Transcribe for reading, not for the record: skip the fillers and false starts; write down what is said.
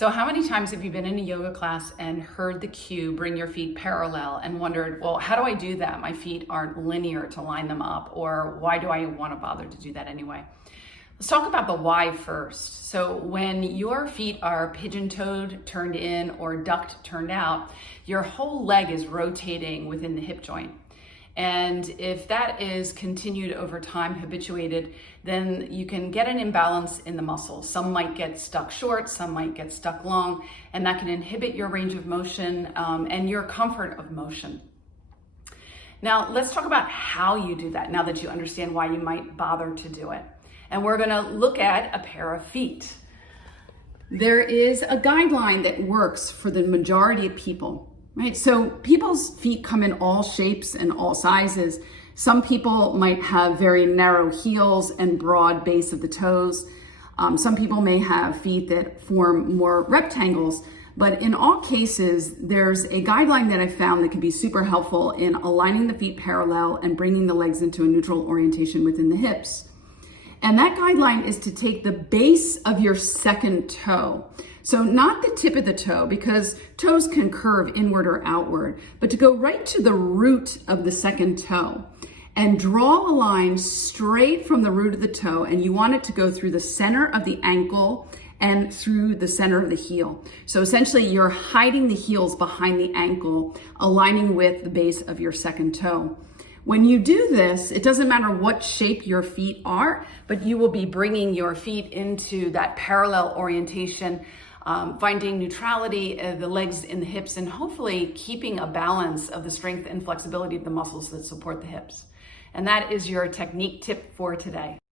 So how many times have you been in a yoga class and heard the cue, bring your feet parallel, and wondered, well, how do I do that? My feet aren't linear to line them up, or why do I want to bother to do that anyway? Let's talk about the why first. So when your feet are pigeon-toed, turned in, or ducked, turned out, your whole leg is rotating within the hip joint. And if that is continued over time, habituated, then you can get an imbalance in the muscles. Some might get stuck short, some might get stuck long, and that can inhibit your range of motion and your comfort of motion. Now, let's talk about how you do that now that you understand why you might bother to do it. And we're gonna look at a pair of feet. There is a guideline that works for the majority of people. Right, so people's feet come in all shapes and all sizes. Some people might have very narrow heels and broad base of the toes. Some people may have feet that form more rectangles, but in all cases, there's a guideline that I found that can be super helpful in aligning the feet parallel and bringing the legs into a neutral orientation within the hips. And that guideline is to take the base of your second toe. So not the tip of the toe, because toes can curve inward or outward, but to go right to the root of the second toe and draw a line straight from the root of the toe. And you want it to go through the center of the ankle and through the center of the heel. So essentially you're hiding the heels behind the ankle, aligning with the base of your second toe. When you do this, it doesn't matter what shape your feet are, but you will be bringing your feet into that parallel orientation, finding neutrality, the legs in the hips, and hopefully keeping a balance of the strength and flexibility of the muscles that support the hips. And that is your technique tip for today.